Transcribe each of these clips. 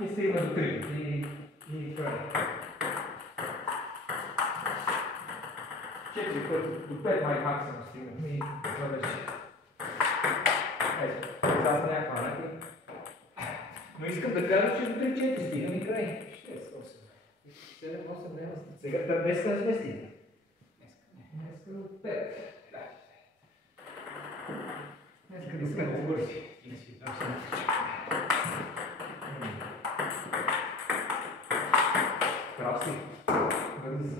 И стигна до 3. И край. 4 пъти, до 5 май максимум стигнахме и това беше. Ето, сега някаква раки. Но искам да кажа, че до 3-4 стигам и край. 6, 8, 7, 8, няма. Сега днес не сме стигнали. Днеска до 5. Днеска до 5 побързи. Прав си. Бързи си.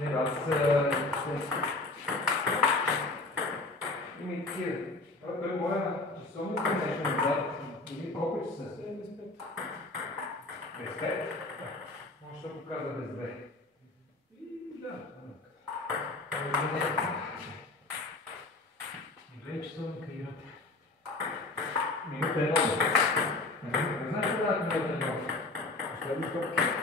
Не, аз имитира. Това е моя часовник нещо назад. Или колко часа са? Без 5. Може да показва без 2. И да. Две часовника играте. Минута 1. Не знаеш кога минута 1? Последни топки.